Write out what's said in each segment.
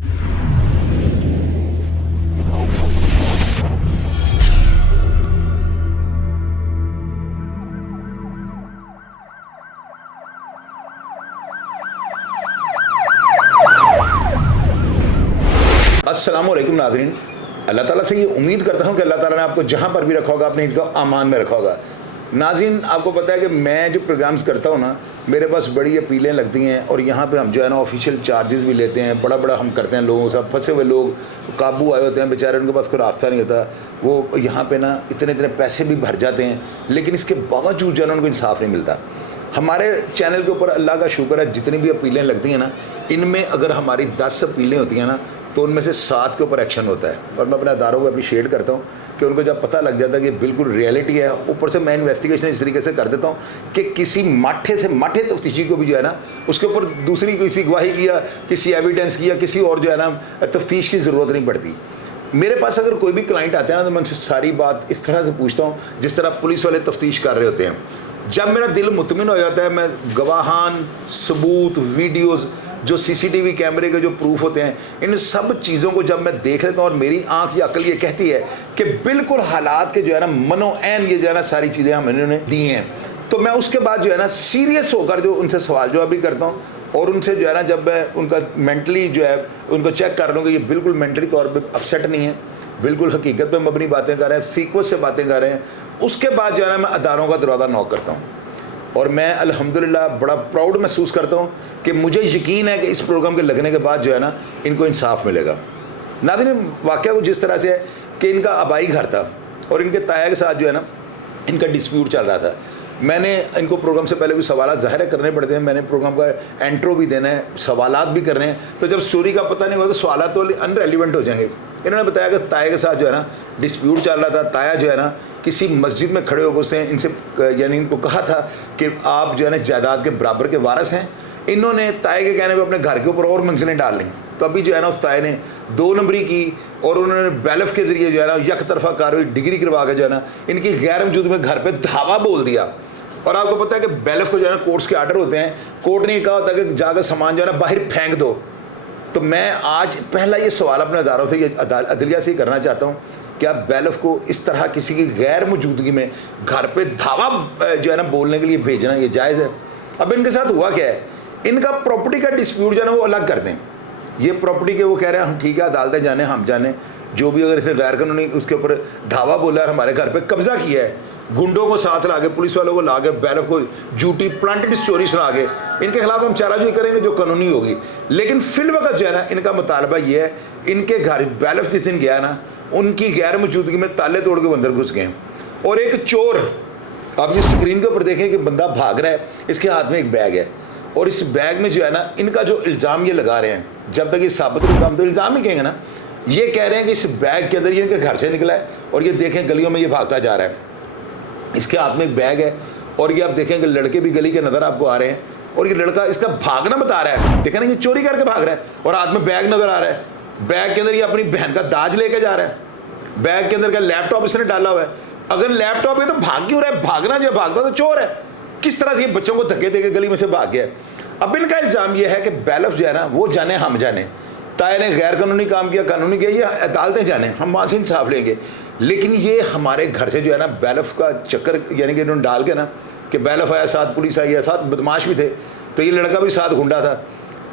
अस्सलामुअलैकुम नाज़रीन, अल्लाह ताला से ये उम्मीद करता हूँ कि अल्लाह ताला ने आपको जहाँ पर भी रखा होगा अपने हिफ्ज़ व अमान में रखा होगा। नाज़रीन, आपको पता है कि मैं जो प्रोग्राम्स करता हूँ ना, मेरे पास बड़ी अपीलें लगती हैं और यहाँ पे हम जो है ना ऑफिशियल चार्जेस भी लेते हैं, बड़ा हम करते हैं। लोगों से फंसे हुए लोग काबू आए होते हैं, बेचारे उनके पास कोई रास्ता नहीं होता, वो यहाँ पर ना इतने पैसे भी भर जाते हैं, लेकिन इसके बावजूद जो है ना उनको इंसाफ नहीं मिलता। हमारे चैनल के ऊपर अल्लाह का शुक्र है, जितनी भी अपीलें लगती हैं ना, इनमें अगर हमारी 10 अपीलें होती हैं ना, तो उनमें से 7 के ऊपर एक्शन होता है। और मैं अपने अदारों को अप्रिशिएट करता हूँ कि उनको जब पता लग जाता है कि बिल्कुल रियलिटी है, ऊपर से मैं इन्वेस्टिगेशन इस तरीके से कर देता हूँ कि किसी माठे से माठे तफ्तीशी को भी जो है ना उसके ऊपर दूसरी किसी गवाही की या किसी एविडेंस की या किसी और जो है ना तफ्तीश की ज़रूरत नहीं पड़ती। मेरे पास अगर कोई भी क्लाइंट आते हैं ना, तो मैं उनसे सारी बात इस तरह से पूछता हूँ जिस तरह पुलिस वाले तफ्तीश कर रहे होते हैं। जब मेरा दिल मुतमिन हो जाता है, मैं गवाहान, सबूत, वीडियोज़, जो सीसीटीवी कैमरे के जो प्रूफ होते हैं, इन सब चीज़ों को जब मैं देख लेता हूँ और मेरी आंख या अकल ये कहती है कि बिल्कुल हालात के जो है ना मनो ऐन ये जो है ना सारी चीज़ें हम इन्होंने दी हैं, तो मैं उसके बाद जो है ना सीरियस होकर जो उनसे सवाल जवाब भी करता हूँ और उनसे जो है ना जब मैं उनका मेंटली जो है उनको चेक कर रहा हूँ कि ये बिल्कुल मेंटली तौर पर अपसेट नहीं है, बिल्कुल हकीकत पर मबनी बातें कर रहे हैं, सीक्वेंस से बातें कर रहे हैं, उसके बाद जो है ना मैं अदारों का दरवाज़ा नॉक करता हूँ। और मैं अल्हम्दुलिल्लाह बड़ा प्राउड महसूस करता हूँ कि मुझे यकीन है कि इस प्रोग्राम के लगने के बाद जो है ना इनको इंसाफ मिलेगा। नाज़रीन, वाक़या कुछ जिस तरह से है कि इनका आबाई घर था और इनके ताया के साथ जो है ना इनका डिस्प्यूट चल रहा था। मैंने इनको प्रोग्राम से पहले कोई सवाल ज़ाहिर करने पड़ते हैं, मैंने प्रोग्राम का एंट्रो भी देना है, सवालात भी करने हैं, तो जब स्टोरी का पता नहीं होगा तो सवालात तो अनरेलिवेंट हो जाएंगे। इन्होंने बताया कि ताया के साथ जो है ना डिस्प्यूट चल रहा था, ताया जो है ना किसी मस्जिद में खड़े होकर उसने इनसे यानी इनको कहा था कि आप जो है ना जायदाद के बराबर के वारिस हैं। इन्होंने ताए के कहने पे अपने घर के ऊपर और मंजिलें डाल ली, तो अभी जो है ना उस ताए ने 2 नंबरी की और उन्होंने बैलफ के ज़रिए जो है ना यक तरफा कार्रवाई डिग्री करवा के जो है ना इनकी गैर मौजूद में घर पर धावा बोल दिया। और आपको पता है कि बैलफ को जो है ना कोर्ट्स के आर्डर होते हैं, कोर्ट ने कहा होता है कि जाकर सामान जो है ना बाहर फेंक दो। तो मैं आज पहला ये सवाल अपने अदारों से अदलिया से ही करना चाहता हूँ, क्या बैलफ को इस तरह किसी की गैर मौजूदगी में घर पे धावा जो है ना बोलने के लिए भेजना ये जायज़ है? अब इनके साथ हुआ क्या है, इनका प्रॉपर्टी का डिस्प्यूट जो है ना वो अलग कर दें। ये प्रॉपर्टी के वो कह रहे हैं हम ठीक है अदालतें जाने, हम जाने, जो भी अगर इसे गैर कानूनी उसके ऊपर धावा बोला है, हमारे घर पर कब्जा किया है, गुंडों को साथ ला के, पुलिस वालों को ला के, बैलफ को झूठी प्लांटेड स्टोरी सुना के इनके खिलाफ हम चाराजोई करेंगे जो कानूनी होगी। लेकिन फिल वक्त जो है ना इनका मुतालबा ये है, इनके घर बैलफ जिस दिन गया ना उनकी गैर मौजूदगी में ताले तोड़ के अंदर घुस गए। और एक चोर, आप ये स्क्रीन के ऊपर देखें कि बंदा भाग रहा है, इसके हाथ में एक बैग है और इस बैग में जो है ना इनका जो इल्ज़ाम ये लगा रहे हैं, जब तक ये साबित नहीं होगा तो इल्ज़ाम ही कहेंगे ना, ये कह रहे हैं कि इस बैग के अंदर ये इनके घर से निकला है और ये देखें गलियों में ये भागता जा रहा है, इसके हाथ में एक बैग है और ये आप देखें कि लड़के भी गली के नज़र आपको आ रहे हैं और ये लड़का इसका भागना बता रहा है, देखें ना ये चोरी करके भाग रहा है और हाथ में बैग नज़र आ रहा है। बैग के अंदर ये अपनी बहन का दाज लेके जा रहा है, बैग के अंदर का लैपटॉप इसने डाला हुआ है। अगर लैपटॉप है तो भाग क्यों रहा है? भागना जो भागता तो चोर है, किस तरह से ये बच्चों को धक्के देके गली में से भाग गया है। अब इनका इल्ज़ाम ये है कि बैलफ जो है ना वो जाने हम जाने, ताए ने गैर कानूनी काम किया, कानूनी किया, ये अदालतें जाने, हम वहाँ से इंसाफ लेंगे। लेकिन ये हमारे घर से जो है ना बैलफ का चक्कर यानी कि इन्होंने डाल के ना कि बैलफ आया, साथ पुलिस आई है, साथ बदमाश भी थे, तो ये लड़का भी साथ गुंडा था,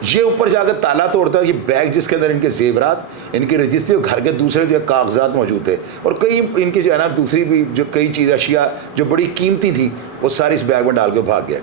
ये ऊपर जाकर ताला तोड़ता है। ये बैग जिसके अंदर इनके जेवरात, इनकी रजिस्ट्री और घर के दूसरे जो कागजात मौजूद थे और कई इनकी जो है ना दूसरी भी जो कई चीज़ अशिया जो बड़ी कीमती थी वो सारी इस बैग में डाल के भाग गया।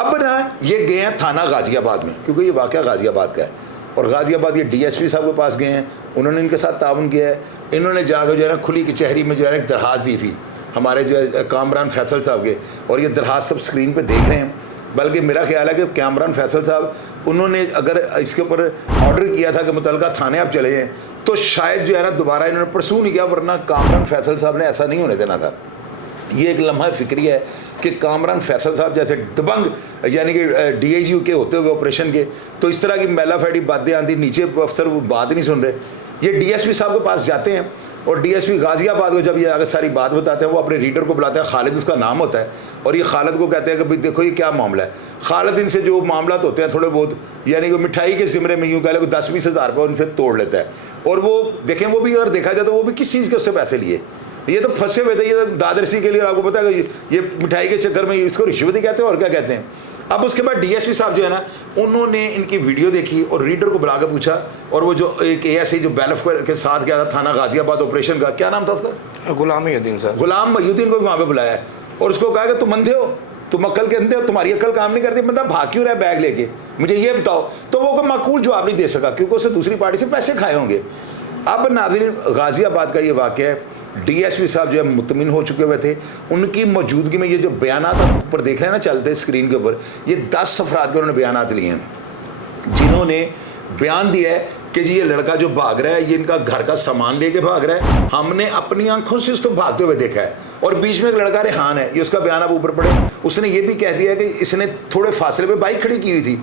अब ना ये गए हैं थाना गाज़ियाबाद में, क्योंकि ये वाक़या गाज़ियाबाद का है और गाज़ियाबाद ये DSP साहब के पास गए हैं, उन्होंने इनके साथ ताउन किया है। इन्होंने जाकर जो है ना खुली कचहरी में जो है ना एक दरख्वास्त दी थी हमारे जो है कामरान फैसल साहब के, और ये दरख्वास्त सब स्क्रीन पर देख रहे हैं। बल्कि मेरा ख्याल है कि कामरान फैसल साहब उन्होंने अगर इसके ऊपर ऑर्डर किया था कि मुतलका थाने आप चले जाएँ तो शायद जो है ना दोबारा इन्होंने परसू नहीं किया, वरना कामरान फैसल साहब ने ऐसा नहीं होने देना था। ये एक लम्हा फिक्री है कि कामरान फैसल साहब जैसे दबंग यानी कि DIG के होते हुए ऑपरेशन के, तो इस तरह की मैला फैडी बातें आती, नीचे अफसर वो बात नहीं सुन रहे। ये DSP साहब के पास जाते हैं और डीएसपी गाजियाबाद को जब ये आगे सारी बात बताते हैं, वो अपने रीडर को बुलाते हैं, खालिद उसका नाम होता है, और ये खालिद को कहते हैं कि भाई देखो ये क्या मामला है। खालिद इनसे जो मामला होते हैं थोड़े बहुत, यानी कि मिठाई के ज़िमरे में यूँ कह लो 10-20 हज़ार रुपये उनसे तोड़ लेता है। और वो देखें, वो भी अगर देखा जाए तो वो भी किस चीज़ के उससे पैसे लिए, ये तो फंसे हुए थे, ये तो दादरसी के लिए। आपको पता है कि ये मिठाई के चक्कर में इसको रिश्वत ही कहते हैं और क्या कहते हैं। अब उसके बाद डीएसपी साहब जो है ना, उन्होंने इनकी वीडियो देखी और रीडर को बुला कर पूछा, और वो जो एक एएसआई जो बैलफ के साथ गया था थाना गाजियाबाद ऑपरेशन का, क्या नाम था उसका? गुलाम महीउद्दीन सर। गुलाम महीउद्दीन को भी वहाँ पे बुलाया और उसको कहा कि तुम अंधे हो, तुम अक्ल के अंधे हो, तुम्हारी अक्ल काम नहीं करती, बंदा भाग क्यों रहा है बैग लेके, मुझे ये बताओ। तो वो को माकूल जवाब नहीं दे सका क्योंकि उससे दूसरी पार्टी से पैसे खाए होंगे। अब नाज़रीन, गाजियाबाद का ये वाक़या है, डीएसपी साहब जो है मुतमिन हो चुके हुए थे, उनकी मौजूदगी में ये जो बयानात आप ऊपर देख रहे हैं ना चलते स्क्रीन के ऊपर, ये 10 अफराद के उन्होंने बयानात लिए हैं जिन्होंने बयान दिया है कि जी ये लड़का जो भाग रहा है, ये इनका घर का सामान लेके भाग रहा है, हमने अपनी आंखों से इसको भागते हुए देखा है। और बीच में एक लड़का रेहान है, ये उसका बयान आप ऊपर पढ़े, उसने ये भी कह दिया कि इसने थोड़े फासले पे बाइक खड़ी की हुई थी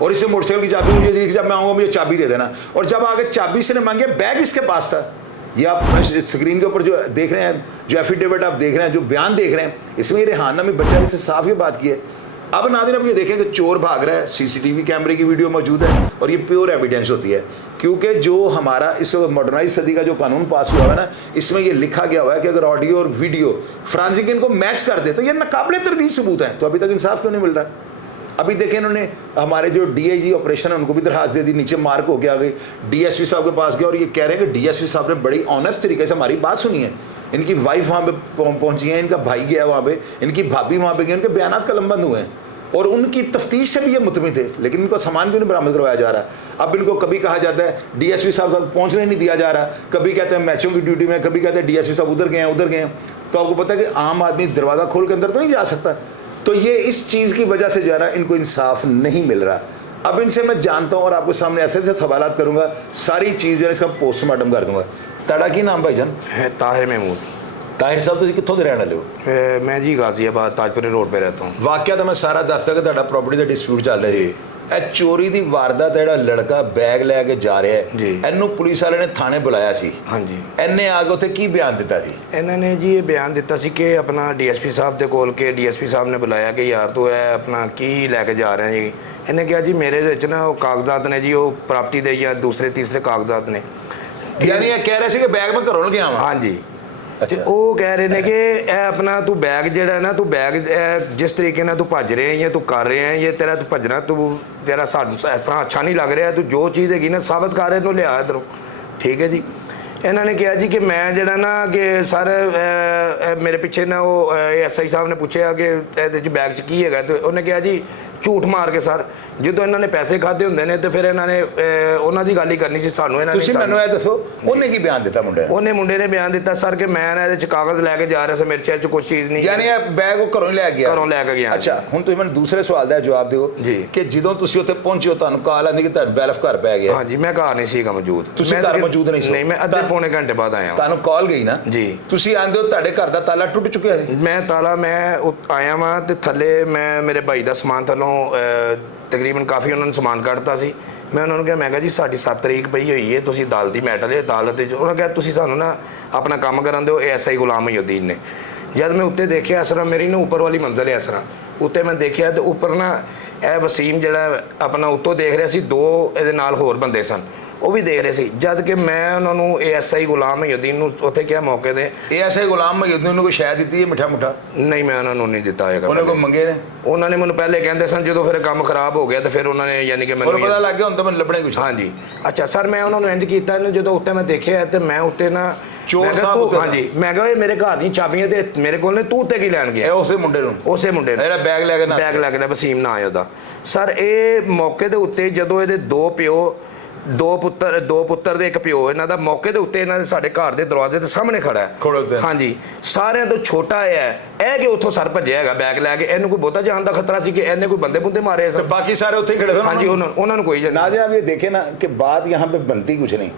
और इससे मोटरसाइकिल की चाबी मुझे दी, जब मैं आऊँगा मुझे चाबी दे देना, और जब आगे चाबी इसने मांगी, बैग इसके पास था। ये आप स्क्रीन के ऊपर जो देख रहे हैं, जो एफिडेविट आप देख रहे हैं, जो बयान देख रहे हैं, इसमें ये रेहान नामी बच्चा ने साफ ये बात की है। अब नाज़रीन, अब ये देखें कि चोर भाग रहा है, सीसीटीवी कैमरे की वीडियो मौजूद है और ये प्योर एविडेंस होती है, क्योंकि जो हमारा इस वक्त मॉडर्नाइज सदी का जो कानून पास हुआ है ना, इसमें ये लिखा गया हुआ है कि अगर ऑडियो और वीडियो फ्रांसिक इनको मैच कर दे तो ये नाकाबिले तरदीद सबूत हैं। तो अभी तक इंसाफ क्यों नहीं मिल रहा? अभी देखें, इन्होंने हमारे जो डीआईजी ऑपरेशन है उनको भी दरखास्त दे दी, नीचे मार्क हो गया, गई डीएसपी साहब के पास गया और ये कह रहे हैं कि डीएसपी साहब ने बड़ी ऑनेस्ट तरीके से हमारी बात सुनी है। इनकी वाइफ वहाँ पे पहुँची है, इनका भाई गया वहाँ पे, इनकी भाभी वहाँ पे गई, उनके बयानात कलमबंद हुए हैं और उनकी तफ्तीश से भी ये मुतमिन थे, लेकिन इनको सामान क्यों नहीं बरामद करवाया जा रहा। अब इनको कभी कहा जाता है डीएसपी साहब तक पहुँचने नहीं दिया जा रहा, कभी कहते हैं मैचों की ड्यूटी में, कभी कहते हैं डीएसपी साहब उधर गए हैं उधर गए हैं। तो आपको पता है कि आम आदमी दरवाज़ा खोल के अंदर तो नहीं जा सकता। तो ये इस चीज़ की वजह से जो है ना, इनको इंसाफ नहीं मिल रहा। अब इनसे मैं जानता हूँ और आपके सामने ऐसे ऐसे सवालात करूँगा, सारी चीज़ जो है इसका पोस्टमार्टम कर दूँगा। ताड़ा की नाम भाईजान? ताहिर महमूद। ताहिर साहब तुम कितों के रहने वाले हो? मैं जी गाजियाबाद ताजपुरे रोड पे रहता हूँ। वाकया तो मैं सारा दसदा कि ਤੁਹਾਡਾ प्रॉपर्टी का डिस्प्यूट चल रहा है। ਇਹ ਚੋਰੀ ਦੀ ਵਾਰਦਾਤ ਜਿਹੜਾ ਲੜਕਾ ਬੈਗ ਲੈ ਕੇ ਜਾ ਰਿਹਾ ਹੈ, ਇਹਨੂੰ ਪੁਲਿਸ ਵਾਲੇ ਨੇ ਥਾਣੇ ਬੁਲਾਇਆ ਸੀ। ਹਾਂਜੀ। ਇਹਨੇ ਆ ਕੇ ਉੱਥੇ ਕੀ ਬਿਆਨ ਦਿੱਤਾ ਸੀ? ਇਹਨਾਂ ਨੇ ਜੀ ਇਹ ਬਿਆਨ ਦਿੱਤਾ ਸੀ ਕਿ ਆਪਣਾ ਡੀਐਸਪੀ ਸਾਹਿਬ ਦੇ ਕੋਲ ਕੇ ਡੀਐਸਪੀ ਸਾਹਿਬ ਨੇ ਬੁਲਾਇਆ ਕਿ ਯਾਰ ਤੂੰ ਇਹ ਆਪਣਾ ਕੀ ਲੈ ਕੇ ਜਾ ਰਿਹਾ ਜੀ। ਇਹਨੇ ਕਿਹਾ ਜੀ ਮੇਰੇ ਵਿੱਚ ਨਾ ਉਹ ਕਾਗਜ਼ਾਤ ਨੇ ਜੀ, ਉਹ ਪ੍ਰਾਪਰਟੀ ਦੇ ਜਾਂ ਦੂਸਰੇ ਤੀਸਰੇ ਕਾਗਜ਼ਾਤ ਨੇ। ਯਾਨੀ ਇਹ ਕਹਿ ਰਿਹਾ ਸੀ ਕਿ ਬੈਗ ਮੈਂ ਘਰੋਂ ਲਗਿਆ ਹਾਂ। ਹਾਂਜੀ। ਤੇ ਉਹ ਕਹਿ ਰਹੇ ਨੇ ਕਿ ਇਹ ਆਪਣਾ ਤੂੰ ਬੈਗ ਜਿਹੜਾ ਨਾ, ਤੂੰ ਬੈਗ ਜਿਸ ਤਰੀਕੇ ਨਾਲ ਤੂੰ ਭੱਜ ਰਿਹਾ ਜਾਂ ਤੂੰ ਕਰ ਰਿਹਾ ਹੈ, ਇਹ ਤੇਰਾ ਤੂੰ ਭੱਜਣਾ, ਤੂੰ ਤੇਰਾ ਸਾਨੂੰ ਇਸ ਤਰ੍ਹਾਂ ਅੱਛਾ ਨਹੀਂ ਲੱਗ ਰਿਹਾ, ਤੂੰ ਜੋ ਚੀਜ਼ ਹੈਗੀ ਨਾ ਸਾਬਤ ਕਰ ਇਹਨੂੰ ਲਿਆ ਇੱਧਰੋਂ। ਠੀਕ ਹੈ ਜੀ। ਇਹਨਾਂ ਨੇ ਕਿਹਾ ਜੀ ਕਿ ਮੈਂ ਜਿਹੜਾ ਨਾ ਕਿ ਸਰ ਮੇਰੇ ਪਿੱਛੇ ਨਾ ਉਹ ਐਸਆਈ ਸਾਹਿਬ ਨੇ ਪੁੱਛਿਆ ਕਿ ਇਹਦੇ 'ਚ ਬੈਗ 'ਚ ਕੀ ਹੈਗਾ, ਤੇ ਉਹਨੇ ਕਿਹਾ ਜੀ ਝੂਠ ਮਾਰ ਕੇ ਸਰ ਜਦੋਂ ਇਹਨਾਂ ਨੇ ਪੈਸੇ ਖਾਦੇ ਹੁੰਦੇ ਨੇ ਤੇ ਫਿਰ ਇਹਨਾਂ ਨੇ ਉਹਨਾਂ ਦੀ ਗੱਲ ਹੀ ਕਰਨੀ ਸੀ ਸਾਨੂੰ। ਇਹਨਾਂ ਨੇ ਤੁਸੀਂ ਮੈਨੂੰ ਇਹ ਦੱਸੋ ਉਹਨੇ ਕੀ ਬਿਆਨ ਦਿੱਤਾ ਮੁੰਡੇ ਨੇ? ਉਹਨੇ ਮੁੰਡੇ ਨੇ ਬਿਆਨ ਦਿੱਤਾ ਸਰ ਕਿ ਮੈਂ ਨਾ ਇਹਦੇ 'ਚ ਕਾਗਜ਼ ਲੈ ਕੇ ਜਾ ਰਿਹਾ ਸੀ, ਮੇਰੇ ਚ ਕੁਝ ਚੀਜ਼ ਨਹੀਂ। ਯਾਨੀ ਇਹ ਬੈਗ ਉਹ ਘਰੋਂ ਹੀ ਲੈ ਗਿਆ? ਘਰੋਂ ਲੈ ਕੇ ਗਿਆ। ਅੱਛਾ, ਹੁਣ ਤੁਸੀਂ ਮੈਨੂੰ ਦੂਸਰੇ ਸਵਾਲ ਦਾ ਜਵਾਬ ਦਿਓ ਕਿ ਜਦੋਂ ਤੁਸੀਂ ਉੱਥੇ ਪਹੁੰਚੇ ਤੁਹਾਨੂੰ ਕਾਲ ਆਂਦੀ ਕਿ ਤੁਹਾਡਾ ਬੈਲਫ ਘਰ ਪੈ ਗਿਆ? ਹਾਂਜੀ, ਮੈਂ ਘਰ ਨਹੀਂ ਸੀਗਾ ਮੌਜੂਦ। ਤੁਸੀਂ ਘਰ ਮੌਜੂਦ ਨਹੀਂ ਸੀ? ਨਹੀਂ, ਮੈਂ ਅੱਧੇ ਪੌਣੇ ਘੰਟੇ ਬਾਅਦ ਆਇਆ। ਤੁਹਾਨੂੰ ਕਾਲ ਗਈ ਨਾ ਜੀ? ਤੁਸੀਂ ਆਂਦੇ ਹੋ ਤੁਹਾਡੇ ਘਰ ਦਾ ਤਾਲਾ ਟੁੱਟ ਚੁੱਕਿਆ ਸੀ? ਮੈਂ ਤਾਲਾ ਮੈਂ ਆਇਆ ਵਾਂ ਤੇ ਥੱਲੇ ਮੈਂ ਮੇਰੇ ਭਾਈ ਦਾ ਸਮਾਨ ਥੱਲੋਂ ਤਕਰੀਬਨ ਕਾਫੀ ਉਹਨਾਂ ਨੇ ਸਮਾਨ ਕੱਢਤਾ ਸੀ। ਮੈਂ ਉਹਨਾਂ ਨੂੰ ਕਿਹਾ, ਮੈਂ ਕਿਹਾ ਜੀ ਸਾਡੀ 7 ਤਰੀਕ ਪਈ ਹੋਈ ਹੈ, ਤੁਸੀਂ ਅਦਾਲਤੀ ਮੈਟਰ ਹੈ, ਅਦਾਲਤ 'ਚ। ਉਹਨਾਂ ਕਿਹਾ ਤੁਸੀਂ ਸਾਨੂੰ ਨਾ ਆਪਣਾ ਕੰਮ ਕਰਨ ਦਿਓ। ਐਸਆਈ ਗੁਲਾਮ ਮਹੀਉਦੀਨ ਨੇ। ਜਦ ਮੈਂ ਉੱਤੇ ਦੇਖਿਆ ਇਸ ਤਰ੍ਹਾਂ, ਮੇਰੀ ਨਾ ਉੱਪਰ ਵਾਲੀ ਮੰਜ਼ਲ ਹੈ ਇਸ ਤਰ੍ਹਾਂ, ਉੱਤੇ ਮੈਂ ਦੇਖਿਆ ਤੇ ਉੱਪਰ ਨਾ ਇਹ ਵਸੀਮ ਜਿਹੜਾ ਆਪਣਾ ਉੱਤੋਂ ਦੇਖ ਰਿਹਾ ਸੀ, 2 ਇਹਦੇ ਨਾਲ ਹੋਰ ਬੰਦੇ ਸਨ, ਉਹ ਵੀ ਦੇਖ ਰਹੇ ਸੀ। ਜਦ ਕਿ ਮੈਂ ਉਹਨਾਂ ਨੂੰ ਐਸਆਈ ਗੁਲਾਮ ਮਹੀਉਦੀਨ ਨੂੰ ਉੱਥੇ ਕਿਹਾ ਮੌਕੇ 'ਤੇ, ਐਸਆਈ ਗੁਲਾਮ ਮਹੀਉਦੀਨ ਨੂੰ ਕੋਈ ਸ਼ਾਇਦ ਦਿੱਤੀ ਹੈ ਮਿੱਠਾ ਮੁੱਠਾ? ਨਹੀਂ, ਮੈਂ ਉਹਨਾਂ ਨੂੰ ਨਹੀਂ ਦਿੱਤਾ ਹੈਗਾ। ਉਹਨਾਂ ਕੋਲ ਮੰਗੇ ਨੇ? ਉਹਨਾਂ ਨੇ ਮੈਨੂੰ ਪਹਿਲੇ ਕਹਿੰਦੇ ਸਨ, ਜਦੋਂ ਫਿਰ ਕੰਮ ਖਰਾਬ ਹੋ ਗਿਆ ਤੇ ਫਿਰ ਉਹਨਾਂ ਨੇ ਯਾਨੀ ਕਿ ਮੈਨੂੰ ਪਤਾ ਲੱਗ ਗਿਆ ਹੁਣ ਤਾਂ ਮੈਨੂੰ ਲੱਭਣਾ ਕੁਝ। ਹਾਂਜੀ। ਅੱਛਾ ਸਰ, ਮੈਂ ਉਹਨਾਂ ਨੂੰ ਇੰਜ ਕੀਤਾ, ਇਹਨੂੰ ਜਦੋਂ ਉੱਤੇ ਮੈਂ ਦੇਖਿਆ ਤੇ ਮੈਂ ਉੱਤੇ ਨਾ ਚੋਰ ਸਾਹਿਬ, ਹਾਂਜੀ, ਮੈਂ ਕਿਹਾ ਇਹ ਮੇਰੇ ਘਰ ਦੀਆਂ ਚਾਬੀਆਂ ਤੇ ਮੇਰੇ ਕੋਲ ਨੇ, ਤੂੰ ਉੱਤੇ ਕੀ ਲੈਣ ਗਿਆ? ਉਸੇ ਮੁੰਡੇ ਨੂੰ? ਉਸੇ ਮੁੰਡੇ ਨੂੰ, ਜਿਹੜਾ ਬੈਗ ਲੈ ਕੇ ਵਸੀਮ ਨਾਂ ਹੈ ਉਹਦਾ। ਸਰ ਇਹ ਮੌਕੇ ਦੇ ਉੱਤੇ ਜਦੋਂ ਇਹਦੇ 2 ਪੁੱਤਰ ਦੇ ਇੱਕ ਪਿਓ, ਇਹਨਾਂ ਦਾ ਮੌਕੇ ਦੇ ਉੱਤੇ ਇਹਨਾਂ ਦੇ ਸਾਡੇ ਘਰ ਦੇ ਦਰਵਾਜ਼ੇ ਦੇ ਸਾਹਮਣੇ ਖੜਾ ਹੈ। ਹਾਂਜੀ, ਸਾਰਿਆਂ ਤੋਂ ਛੋਟਾ ਹੈ ਇਹ ਕਿ ਉੱਥੋਂ ਸਰ ਭੱਜਿਆ ਹੈਗਾ ਬੈਗ ਲੈ ਕੇ। ਇਹਨੂੰ ਕੋਈ ਬਹੁਤਾ ਜਾਨ ਦਾ ਖਤਰਾ ਸੀ ਕਿ ਇਹਨੇ ਕੋਈ ਬੰਦੇ ਬੁੰਦੇ ਮਾਰੇ ਸਨ? बाकी सारे उत्थे खड़े थे? हाँ जी, उन्होंने कोई नाज़रीन आप ये देखें ना कि बात यहाँ पे बनती कुछ नहीं।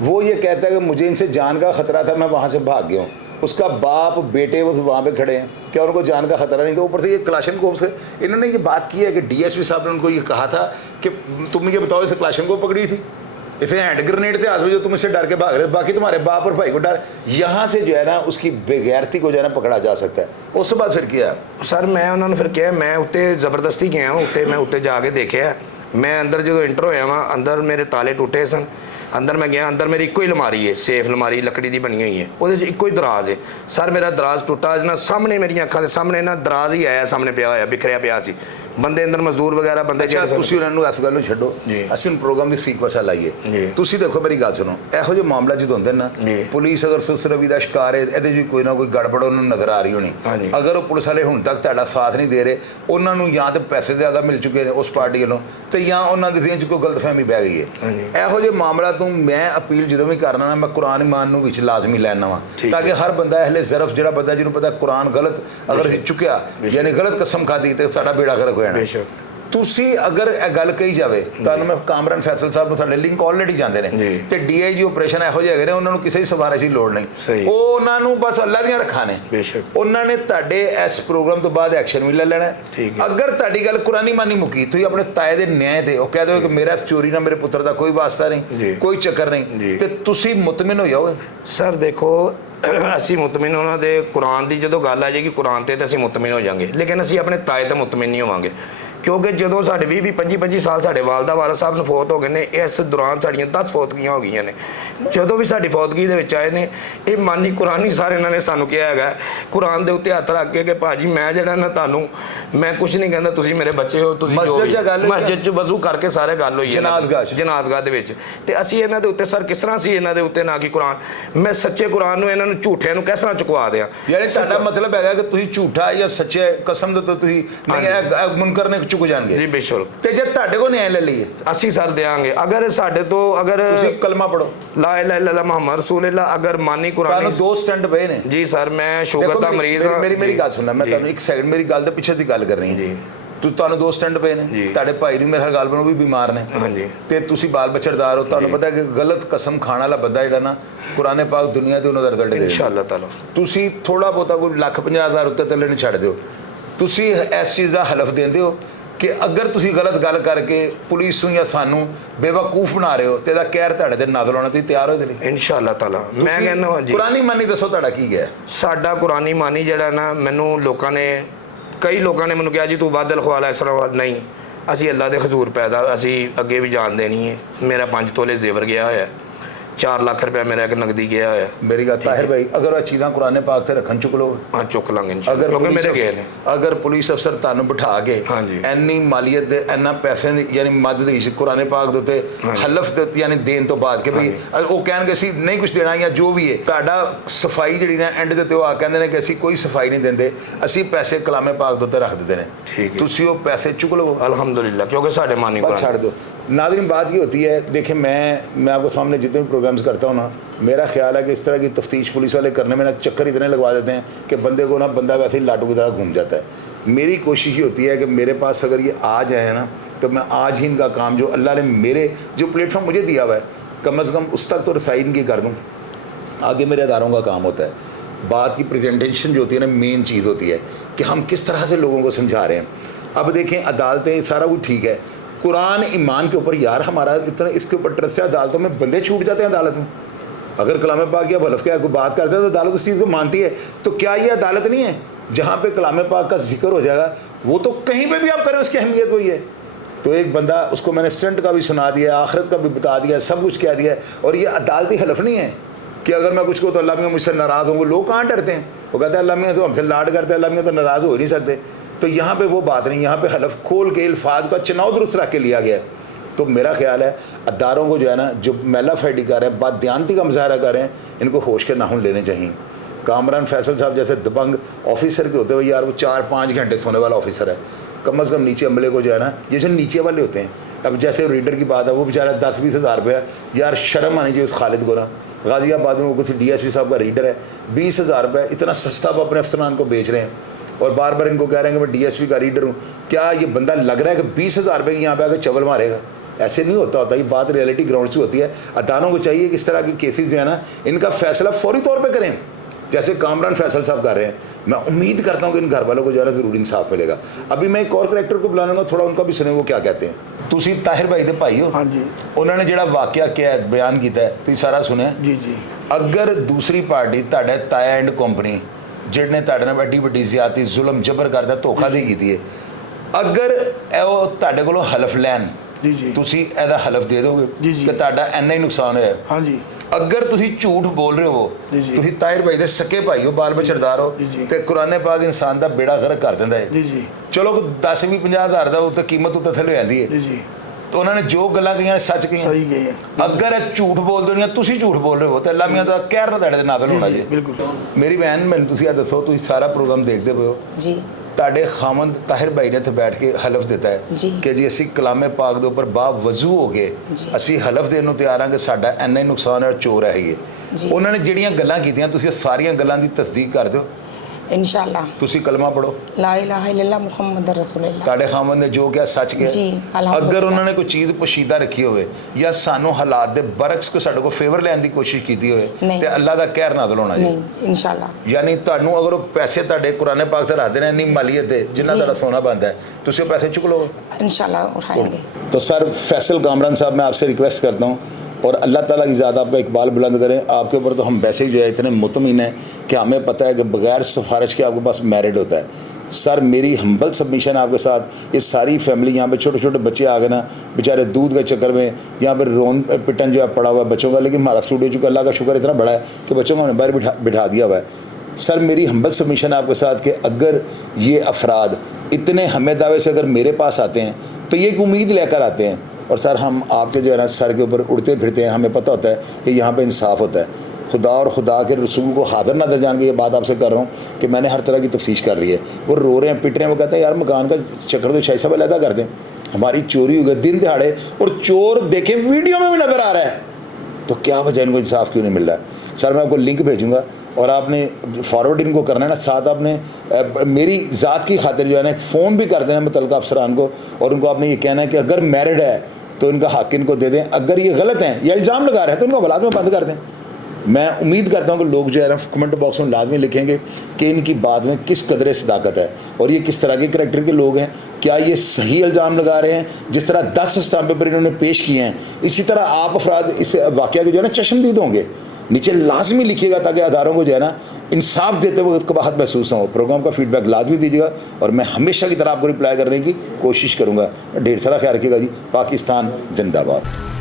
वो ये कहता है कि मुझे इनसे जान का खतरा था, मैं वहाँ से भाग गया हूँ। उसका बाप बेटे वो वहाँ पे खड़े हैं, क्या उनको जान का खतरा नहीं था? ऊपर से ये क्लाशनकोव से इन्होंने ये बात की है कि डीएसपी साहब ने उनको ये कहा था कि तुम ये बताओ इसे क्लाशनकोव पकड़ी थी, इसे हैंड ग्रेनेड थे हाथ में जो तुम इससे डर के भाग रहे हो, बाकी तुम्हारे बाप और भाई को डर, यहाँ से जो है ना उसकी बेगैरती को जो है ना पकड़ा जा सकता है। उस बाद फिर किया सर मैं उन्होंने फिर किया, मैं उत्ते ਜ਼ਬਰਦਸਤੀ ਗਿਆ ਉੱਤੇ, ਮੈਂ ਉੱਤੇ ਜਾ ਕੇ ਦੇਖਿਆ, ਮੈਂ ਅੰਦਰ ਜਦੋਂ ਇੰਟਰ ਹੋਇਆ ਵਾਂ ਅੰਦਰ ਮੇਰੇ ਤਾਲੇ ਟੁੱਟੇ ਸਨ। ਅੰਦਰ ਮੈਂ ਗਿਆ, ਅੰਦਰ ਮੇਰੀ ਇੱਕੋ ਹੀ ਅਲਮਾਰੀ ਹੈ, ਸੇਫ ਅਲਮਾਰੀ ਲੱਕੜੀ ਦੀ ਬਣੀ ਹੋਈ ਹੈ, ਉਹਦੇ 'ਚ ਇੱਕੋ ਹੀ ਦਰਾਜ਼ ਹੈ। ਸਰ ਮੇਰਾ ਦਰਾਜ਼ ਟੁੱਟਾ ਨਾ ਸਾਹਮਣੇ ਮੇਰੀਆਂ ਅੱਖਾਂ ਦੇ ਸਾਹਮਣੇ ਨਾ ਦਰਾਜ਼ ਹੀ ਆਇਆ, ਸਾਹਮਣੇ ਪਿਆ ਹੋਇਆ, ਬਿਖਰਿਆ ਪਿਆ ਸੀ, ਬੰਦੇ ਅੰਦਰ ਮਜ਼ਦੂਰ ਵਗੈਰਾ ਬੰਦੇ ਅੱਛਾ ਤੁਸੀਂ ਉਹਨਾਂ ਨੂੰ ਇਸ ਗੱਲ ਨੂੰ ਛੱਡੋ, ਅਸੀਂ ਪ੍ਰੋਗਰਾਮ ਦੀ ਸੀਕੁਐਂਸ ਲਾਈਏ। ਤੁਸੀਂ ਦੇਖੋ ਮੇਰੀ ਗੱਲ ਸੁਣੋ, ਇਹੋ ਜਿਹੇ ਮਾਮਲਾ ਜਦੋਂ ਹੁੰਦੇ ਨਾ, ਪੁਲਿਸ ਅਗਰ ਸੁਸਰਵੀ ਦਾ ਸ਼ਿਕਾਰ ਹੈ, ਇਹਦੇ 'ਚ ਵੀ ਕੋਈ ਨਾ ਕੋਈ ਗੜਬੜ ਉਹਨਾਂ ਨੂੰ ਨਜ਼ਰ ਆ ਰਹੀ ਹੋਣੀ। ਅਗਰ ਉਹ ਪੁਲਿਸ ਵਾਲੇ ਹੁਣ ਤੱਕ ਤੁਹਾਡਾ ਸਾਥ ਨਹੀਂ ਦੇ ਰਹੇ, ਉਹਨਾਂ ਨੂੰ ਜਾਂ ਤਾਂ ਪੈਸੇ ਜ਼ਿਆਦਾ ਮਿਲ ਚੁੱਕੇ ਨੇ ਉਸ ਪਾਰਟੀ ਵੱਲੋਂ, ਤੇ ਜਾਂ ਉਹਨਾਂ ਦੇ ਜ਼ਿਹਨ 'ਚ ਕੋਈ ਗਲਤਫਹਿਮੀ ਬਹਿ ਗਈ ਹੈ। ਇਹੋ ਜਿਹੇ ਮਾਮਲਾ ਤੋਂ ਮੈਂ ਅਪੀਲ ਜਦੋਂ ਵੀ ਕਰਨਾ ਨਾ, ਮੈਂ ਕੁਰਾਨ ਇਮਾਨ ਨੂੰ ਵਿੱਚ ਲਾਜ਼ਮੀ ਲੈਣਾ ਵਾ, ਤਾਂ ਕਿ ਹਰ ਬੰਦਾ ਇਹਲੇ ਜ਼ਰਫ ਜਿਹੜਾ ਬੰਦਾ ਜਿਹਨੂੰ ਪਤਾ ਕੁਰਾਨ ਗਲਤ ਅਗਰ ਚੁੱਕਿਆ ਯਾਨੀ ਗਲਤ ਕਸਮ ਖਾਦੀ ਤੇ ਸਾਡਾ ਬੇੜਾ ਗਰਕ ਹੋ ਜਾਣਾ। ਤੁਸੀਂ ਅਗਰ ਇਹ ਗੱਲ ਕਹੀ ਜਾਵੇ, ਤੁਹਾਨੂੰ ਮੈਂ ਕਾਮਰਾਨ ਫੈਸਲ ਸਾਹਿਬ ਨੂੰ, ਸਾਡੇ ਲਿੰਕ ਆਲਰੇਡੀ ਜਾਂਦੇ ਨੇ, ਤੇ ਡੀਆਈਜੀ ਆਪਰੇਸ਼ਨ ਇਹੋ ਜਿਹੇ ਹੈਗੇ ਨੇ, ਉਹਨਾਂ ਨੂੰ ਕਿਸੇ ਸਿਫਾਰਿਸ਼ ਦੀ ਲੋੜ ਨਹੀਂ, ਉਹ ਉਹਨਾਂ ਨੂੰ ਬਸ ਅੱਲਾ ਦੀਆਂ ਰੱਖਾਂ ਨੇ। ਉਹਨਾਂ ਨੇ ਤੁਹਾਡੇ ਇਸ ਪ੍ਰੋਗਰਾਮ ਤੋਂ ਬਾਅਦ ਐਕਸ਼ਨ ਵੀ ਲੈ ਲੈਣਾ। ਅਗਰ ਤੁਹਾਡੀ ਗੱਲ ਕੁਰਾਨੀ ਮਾਨੀ ਮੁੱਕੀ, ਤੁਸੀਂ ਆਪਣੇ ਤਾਏ ਦੇ ਨਿਆਂ ਤੇ ਉਹ ਕਹਿ ਦਿਓ ਕਿ ਮੇਰਾ ਚੋਰੀ ਨਾਲ ਮੇਰੇ ਪੁੱਤਰ ਦਾ ਕੋਈ ਵਾਸਤਾ ਨਹੀਂ, ਕੋਈ ਚੱਕਰ ਨਹੀਂ, ਤੇ ਤੁਸੀਂ ਮੁਤਮਿਨ ਹੋ ਜਾਓਗੇ। ਸਰ ਦੇਖੋ ਅਸੀਂ ਮੁਤਮਿਨ ਉਹਨਾਂ ਦੇ ਕੁਰਾਨ ਦੀ ਜਦੋਂ ਗੱਲ ਆ ਜਾਏਗੀ ਕੁਰਾਨ ਤੇ ਅਸੀਂ ਮੁਤਮਿਨ ਹੋ ਜਾਵਾਂਗੇ, ਲੇਕਿਨ ਅਸੀਂ ਆਪਣੇ ਤਾਏ ਤੇ ਮੁਤਮਿਨ ਨਹੀਂ ਹੋਵਾਂਗੇ, ਕਿਉਂਕਿ ਜਦੋਂ ਸਾਡੇ 20-25 ਸਾਲ ਸਾਡੇ ਵਾਲਦਾ ਵਾਰਿਸ ਸਾਹਿਬ ਨੂੰ ਫੌਤ ਹੋ ਗਏ ਨੇ, ਇਸ ਦੌਰਾਨ ਸਾਡੀਆਂ 10 ਫੌਤਗੀਆਂ ਹੋ ਗਈਆਂ ਨੇ। ਜਦੋਂ ਵੀ ਸਾਡੀ ਫੌਤਗੀ ਦੇ ਵਿੱਚ ਆਏ ਨੇ, ਇਹ ਮਾਨੀ ਕੁਰਾਨੀ ਸਰ ਇਹਨਾਂ ਨੇ ਸਾਨੂੰ ਕਿਹਾ ਹੈਗਾ ਕੁਰਾਨ ਦੇ ਉੱਤੇ ਹੱਥ ਰੱਖ ਕੇ ਕਿ ਭਾਜੀ ਮੈਂ ਜਿਹੜਾ ਨਾ ਤੁਹਾਨੂੰ ਮੈਂ ਕੁਝ ਨਹੀਂ ਕਹਿੰਦਾ, ਤੁਸੀਂ ਮੇਰੇ ਬੱਚੇ ਹੋ, ਤੁਸੀਂ ਮਸਜਿਦ 'ਚ ਵਜ਼ੂ ਕਰਕੇ ਸਾਰੇ ਗੱਲ ਹੋਈ ਜਨਾਜ਼ਗਾਹ ਦੇ ਵਿੱਚ, ਤੇ ਅਸੀਂ ਇਹਨਾਂ ਦੇ ਉੱਤੇ ਸਰ ਕਿਸ ਤਰ੍ਹਾਂ ਸੀ ਇਹਨਾਂ ਦੇ ਉੱਤੇ ਨਾ ਕਿ ਕੁਰਾਨ, ਮੈਂ ਸੱਚੇ ਕੁਰਾਨ ਨੂੰ ਇਹਨਾਂ ਨੂੰ ਝੂਠਿਆਂ ਨੂੰ ਕਿਸ ਤਰ੍ਹਾਂ ਚੁਕਵਾ ਦਿਆਂ। ਯਾਨੀ ਸਾਡਾ ਮਤਲਬ ਹੈਗਾ ਕਿ ਤੁਸੀਂ ਝੂਠਾ ਜਾਂ ਸੱਚੇ ਕਸਮ ਦੇ ਤੁਸੀਂ ਨਹੀਂ ਮੁਨਕਰ ਨੇ ਚੁੱਕ ਜਾਣਗੇ ਜੀ ਬੇਸ਼ੱਕ। ਤੇ ਜੇ ਤੁਹਾਡੇ ਕੋਲ ਨਿਆਂ ਲੈ ਲਈਏ ਅਸੀਂ ਸਰ ਦੇਾਂਗੇ, ਅਗਰ ਸਾਡੇ ਤੋਂ ਅਗਰ ਤੁਸੀਂ ਕਲਮਾ ਪੜੋ ਲਾ ਇਲਾਹਾ ਇਲੱਲਾਹ ਮੁਹੰਮਦ ਰਸੂਲੁल्लाह, ਅਗਰ ਮਾਨੀ ਕੁਰਾਨ ਤੁਹਾਨੂੰ 2 ਸਟੈਂਡ ਪਏ ਨੇ ਜੀ ਸਰ, ਮੈਂ ਸ਼ੂਗਰ ਦਾ ਮਰੀਜ਼ ਹਾਂ। ਮੇਰੀ ਗੱਲ ਸੁਣਨਾ, ਮੈਂ ਤੁਹਾਨੂੰ 1 ਸੈਕਿੰਡ ਮੇਰੀ ਗੱਲ ਦੇ ਪਿੱਛੇ ਦੀ ਗੱਲ ਕਰਨੀ ਹੈ ਜੀ। ਤੁਹਾਨੂੰ 2 ਸਟੈਂਡ ਪਏ ਨੇ, ਤੁਹਾਡੇ ਭਾਈ ਨੂੰ ਮੇਰੇ ਗੱਲ ਬਣੋ ਵੀ ਬਿਮਾਰ ਨੇ, ਤੇ ਤੁਸੀਂ ਬਾਲ ਬੱਚਰਦਾਰ ਹੋ, ਤੁਹਾਨੂੰ ਪਤਾ ਕਿ ਗਲਤ ਕਸਮ ਖਾਣ ਵਾਲਾ ਬੰਦਾ ਜਿਹੜਾ ਨਾ ਕੁਰਾਨੇ ਪਾਕ ਦੁਨੀਆ ਤੇ ਉਹਨਾਂ ਦਾ ਰਿਜ਼ਲਟ ਦੇ ਇਨਸ਼ਾਅੱਲਾ ਤਾਲਾ। ਤੁਸੀਂ ਥੋੜਾ ਬਹੁਤਾ ਕੋਈ 1,50,000 ਉੱਤੇ ਥੱਲੇ ਨਹੀਂ ਛੱਡ ਦਿਓ, ਤੁਸੀਂ ਇਸ ਚੀਜ਼ ਦਾ ਹਲਫ ਦਿੰਦੇ ਹੋ ਕਿ ਅਗਰ ਤੁਸੀਂ ਗਲਤ ਗੱਲ ਕਰਕੇ ਪੁਲਿਸ ਨੂੰ ਜਾਂ ਸਾਨੂੰ ਬੇਵਕੂਫ ਬਣਾ ਰਹੇ ਹੋ ਤੇ ਇਹਦਾ ਕਹਿਰ ਤੁਹਾਡੇ ਤੇ ਨਾਜ਼ਲ ਹੋਣਾ, ਤੁਸੀਂ ਤਿਆਰ ਹੋ ਇਹਦੇ ਲਈ ਇਨਸ਼ਾਅੱਲਾ ਤਾਲਾ। ਮੈਂ ਕਹਿੰਦਾ ਹਾਂ ਜੀ ਕੁਰਾਨੀ ਮਾਨੀ ਦੱਸੋ ਤੁਹਾਡਾ ਕੀ ਹੈ। ਸਾਡਾ ਕੁਰਾਨੀ ਮਾਨੀ ਜਿਹੜਾ ਨਾ, ਮੈਨੂੰ ਲੋਕਾਂ ਨੇ ਕਈ ਲੋਕਾਂ ਨੇ ਮੈਨੂੰ ਕਿਹਾ ਜੀ ਤੂੰ ਵੱਧ ਲਿਖਵਾ ਲੈ, ਇਸ ਤਰ੍ਹਾਂ ਨਹੀਂ, ਅਸੀਂ ਅੱਲਾ ਦੇ ਹਜ਼ੂਰ ਪੈਦਾ, ਅਸੀਂ ਅੱਗੇ ਵੀ ਜਾਣ ਦੇਣੀ ਹੈ। ਮੇਰਾ 5 ਤੋਲੇ ਜ਼ੇਵਰ ਗਿਆ ਹੋਇਆ, 4 ਲੱਖ ਰੁਪਇਆ ਮੇਰਾ ਇੱਕ ਨਗਦੀ ਗਿਆ ਹੋਇਆ। ਮੇਰੀ ਗੱਲ ਤਾਹਿਰ ਭਾਈ, ਅਗਰ ਉਹ ਚੀਜ਼ਾਂ ਕੁਰਾਨੇ ਪਾਕ ਤੇ ਰੱਖਣ ਚੁੱਕ ਲਓ, ਹਾਂ ਚੁੱਕ ਲਾਂਗੇ ਕਿਉਂਕਿ ਮੇਰੇ ਗਏ ਨੇ। ਅਗਰ ਪੁਲਿਸ ਅਫਸਰ ਤੁਹਾਨੂੰ ਬਿਠਾ ਕੇ ਇੰਨੀ ਮਾਲੀਅਤ ਦੇ ਇੰਨਾ ਪੈਸੇ ਦੀ ਯਾਨੀ ਮਦਦ ਦੀ ਕੁਰਾਨੇ ਪਾਕ ਦੇ ਉੱਤੇ ਹਲਫ ਯਾਨੀ ਦੇਣ ਤੋਂ ਬਾਅਦ ਕਿ ਭਈ ਉਹ ਕਹਿਣਗੇ ਅਸੀਂ ਨਹੀਂ ਕੁਝ ਦੇਣਾ ਜਾਂ ਜੋ ਵੀ ਹੈ, ਤੁਹਾਡਾ ਸਫਾਈ ਜਿਹੜੀ ਨਾ ਐਂਡ ਦੇ ਤੇ ਉਹ ਆ ਕਹਿੰਦੇ ਨੇ ਕਿ ਅਸੀਂ ਕੋਈ ਸਫਾਈ ਨਹੀਂ ਦਿੰਦੇ, ਅਸੀਂ ਪੈਸੇ ਕਲਾਮੇ ਪਾਕ ਦੇ ਉੱਤੇ ਰੱਖ ਦਿੰਦੇ ਨੇ, ਤੁਸੀਂ ਉਹ ਪੈਸੇ ਚੁੱਕ ਲਵੋ अल्हम्दुलिल्लाह, क्योंकि साढ़े मानी बात छोड़ दो। नाज़रीन बात ये होती है, देखिए मैं आपको सामने जितने भी प्रोग्राम्स करता हूँ ना, मेरा ख्याल है कि इस तरह की तफ्तीश पुलिस वाले करने में ना चक्कर इतने लगवा देते हैं कि बंदे को ना बंदा वैसे ही लाटू की तरह घूम जाता है। मेरी कोशिश ये होती है कि मेरे पास अगर ये आ जाए ना, तो मैं आज ही इनका काम जो अल्लाह ने मेरे जो प्लेटफॉर्म मुझे दिया हुआ है कम अज़ कम उस तक तो रसाई इनकी कर दूँ। आगे मेरे अदारों का काम होता है, बात की प्रेजेंटेशन जो होती है ना मेन चीज़ होती है कि हम किस तरह से लोगों को समझा रहे हैं। अब देखें अदालतें सारा कुछ ठीक है, कुरान ईमान के ऊपर यार हमारा इतना इसके ऊपर ट्रस्ट है, अदालतों में बंदे छूट जाते हैं अदालत में। अगर कलाम पाक या बलफ के कोई बात करते हैं तो अदालत उस चीज़ को मानती है, तो क्या ये अदालत नहीं है जहाँ पे कलाम पाक का जिक्र हो जाएगा? वो तो कहीं पे भी आप करें उसकी अहमियत वही है। तो एक बंदा उसको मैंने स्टंट का भी सुना दिया, आखिरत का भी बता दिया, सब कुछ कह दिया, और ये अदालती हलफ नहीं है कि अगर मैं कुछ कहूँ तो अल्लाह मियाँ मुझसे नाराज़ होंगे। लोग कहाँ डरते हैं, वो कहते हैं अल्लाह मियाँ तो हमसे लाड करते हैं, अल्लाह मियाँ तो नाराज़ हो ही नहीं सकते। तो यहाँ पे वो बात नहीं, यहाँ पे हलफ खोल के अल्फाज का चुनाव दुरुस्त रख के लिया गया है। तो मेरा ख्याल है अदारों को जो है ना, जो मेला फैडी कर रहे हैं, बददियानती का मुजाहरा कर रहे हैं, इनको होश के नाखून लेने चाहिए। कामरान फैसल साहब जैसे दबंग ऑफिसर के होते हुए यार, वो 4-5 घंटे सोने वाला ऑफिसर है, कम अज़ कम नीचे अमले को जो है ना, ये जो नीचे वाले होते हैं, अब जैसे रीडर की बात है, वो बेचारा 10-20 हज़ार रुपया, यार शर्म आनी चाहिए उस खालिद को ना। गाज़ियाबाद में वो किसी DSP साहब का रीडर है, 20,000 रुपये इतना सस्ता वो अपने अफसरान को बेच रहे हैं, और बार बार इनको कह रहे हैं कि मैं DSP का रीडर हूँ। क्या ये बंदा लग रहा है कि 20,000 रुपये की यहाँ पे आकर चवल मारेगा? ऐसे नहीं होता ये बात रियलिटी ग्राउंड से होती है। अदालतों को चाहिए कि इस तरह के केसेस जो है ना, इनका फैसला फौरी तौर पे करें। जैसे कामरान फैसल साहब कर रहे हैं, मैं उम्मीद करता हूँ कि इन घर वालों को जो है ना ज़रूर इंसाफ मिलेगा। अभी मैं एक और करैक्टर को बुला लूँगा, थोड़ा उनका भी सुने वो क्या कहते हैं। तुसी ताहिर भाई दे भाई हो? हाँ जी। उन्होंने जो वाकया किया है, बयान किया है, तुम सारा सुने? जी जी। अगर दूसरी पार्टी ताड़ा ताया एंड कंपनी जिन्हें ताड़े नाल एड्डी वड्डी ज़्यादती जुल्म जबर करदा धोखाधड़ी कीती है, अगर वो ताड़े कोलों हलफ लैन, जी जी। तुसी एदा हलफ दे दोगे जी जी। कि ताड़ा इन्ना ही नुकसान होया? हाँ जी। अगर तुसी झूठ बोल रहे हो, जी जी। तुसी ताहिर भाई दे सके भाई हो, बाल बचड़दार हो, जी जी। ते कुरान पाक इंसान दा बेड़ा गर्क कर दिंदा है। जी जी। चलो 10-50 हज़ार दा उत्ते कीमत उत्ते थल्ले आंदी है, जी जी। तो उन्होंने जो गल्लां कहियां सच कहियां। सही गए हैं। अगर ये झूठ बोल दो या तुसी झूठ बोल रहे हो तो अल्लाह मियां दा कहर ना ताड़े दे नाल होना जी। बिल्कुल। मेरी बहन मैंने तुसी आ दसो, तुसी सारा प्रोग्राम देखते पे हो जी ताड़े खामंद ताहिर भाई ने इत्थे बैठ के हलफ दिता है जी। कि जी असी कलामे पाक दे उपर बावजू हो गए, जी। असी हलफ देने ਨੂੰ ਤਿਆਰ ਹਾਂ ਕਿ ਸਾਡਾ ਇੰਨਾ ਹੀ ਨੁਕਸਾਨ ਹੈ, ਚੋਰ ਹੈ ਇਹ। ਜੀ। ਉਹਨਾਂ ਨੇ ਜਿਹੜੀਆਂ ਗੱਲਾਂ ਕੀਤੀਆਂ ਤੁਸੀਂ ਉਹ ਸਾਰੀਆਂ ਗੱਲਾਂ ਦੀ ਤਸਦੀਕ ਕਰ ਦਿਓ। इंशाल्लाह। ਤੁਸੀਂ ਕਲਮਾ ਪੜੋ, ला इलाहा इल्लल्लाह मुहम्मद रसूलुल्लाह। ताड़े खामंद ने जो किया सच किया। जी, अगर अल्हम्दुलिल्लाह। उन्होंने कोई चीज़ पोशीदा रखी होवे या सानू हालात दे बरक्स को साडे को फेवर लेने की कोशिश की होवे नहीं। ते अल्लाह दा कहर नाज़िल होना जी। नहीं इंशाल्लाह। यानी ਤੁਹਾਨੂੰ अगर वो पैसे ਤੁਹਾਡੇ कुरान पाक ते रख देने इन्नी मालियत दे जिन्ना जी। ਤੁਹਾਡਾ सोना बनता है, ਤੁਸੀਂ ਉਹ पैसे चुक लो। इंशाल्लाह उठाएंगे। तो सर फैसल कामरान साहब, मैं आपसे रिक्वेस्ट करता हूँ और अल्लाह ताला की ज़्यादा आपका इकबाल बुलंद करें। आपके ऊपर तो हम वैसे ही जो है इतने मुतमिन हैं कि हमें पता है कि बगैर सिफारिश के आपके पास मैरिड होता है। सर मेरी हम्बल सबमिशन है आपके साथ, ये सारी फैमिली यहाँ पे छोटे छोटे बच्चे आ गए ना बेचारे दूध के चक्कर में यहाँ पर रोन पिटन जो है पड़ा हुआ है बच्चों का, लेकिन हमारा स्टूडियो चूँकि अल्लाह का शुक्र इतना बड़ा है कि बच्चों को हमने बाहर बिठा दिया हुआ है। सर मेरी हम्बल सबमिशन है आपके साथ कि अगर ये अफराद इतने हमें दावे से अगर मेरे पास आते हैं तो ये एक उम्मीद लेकर आते हैं, और सर हम आपके जो है ना सर के ऊपर उड़ते फिरते हैं, हमें पता होता है कि यहाँ पे इंसाफ होता है। खुदा और खुदा के रसूल को हाजिर नाज़र जान के ये बात आपसे कर रहा हूँ कि मैंने हर तरह की तफ्तीश कर ली है। वो रो रहे हैं पिट रहे हैं, वो कहते हैं यार मकान का चक्कर तो शायद सब अलहदा कर दें, हमारी चोरी हो गई दिन दिहाड़े और चोर देखें वीडियो में भी नज़र आ रहा है, तो क्या वजह इनको इंसाफ क्यों नहीं मिल रहा है। सर मैं आपको लिंक भेजूँगा और आपने फॉरवर्ड इनको करना है ना, साथ आपने मेरी ज़ात की खातिर जो है ना फ़ोन भी कर देना मुतल्लिक़ अफसरान को, और उनको आपने ये कहना है कि अगर मैरिड है तो इनका हक़ इनको दे दें, अगर ये गलत हैं या इल्ज़ाम लगा रहे हैं तो इनको औलाद में बंद कर दें। मैं उम्मीद करता हूँ कि लोग जो है ना कमेंट बॉक्स में लाजमी लिखेंगे कि इनकी बात में किस कदर सदाकत है और ये किस तरह के करैक्टर के लोग हैं। क्या ये सही इल्ज़ाम लगा रहे हैं जिस तरह 10 स्टाम्प पेपर इन्होंने पेश किए हैं, इसी तरह आप अफराद इस वाक़या के जो है ना चश्मदीद होंगे। नीचे लाजमी लिखिएगा ताकि अदारों को जो है ना इंसाफ देते वक्त कबाहत महसूस ना हो। प्रोग्राम का फीडबैक लाजमी दीजिएगा और मैं हमेशा की तरह आपको रिप्लाई करने की कोशिश करूँगा। ढेर सारा ख्याल रखिएगा जी। पाकिस्तान जिंदाबाद।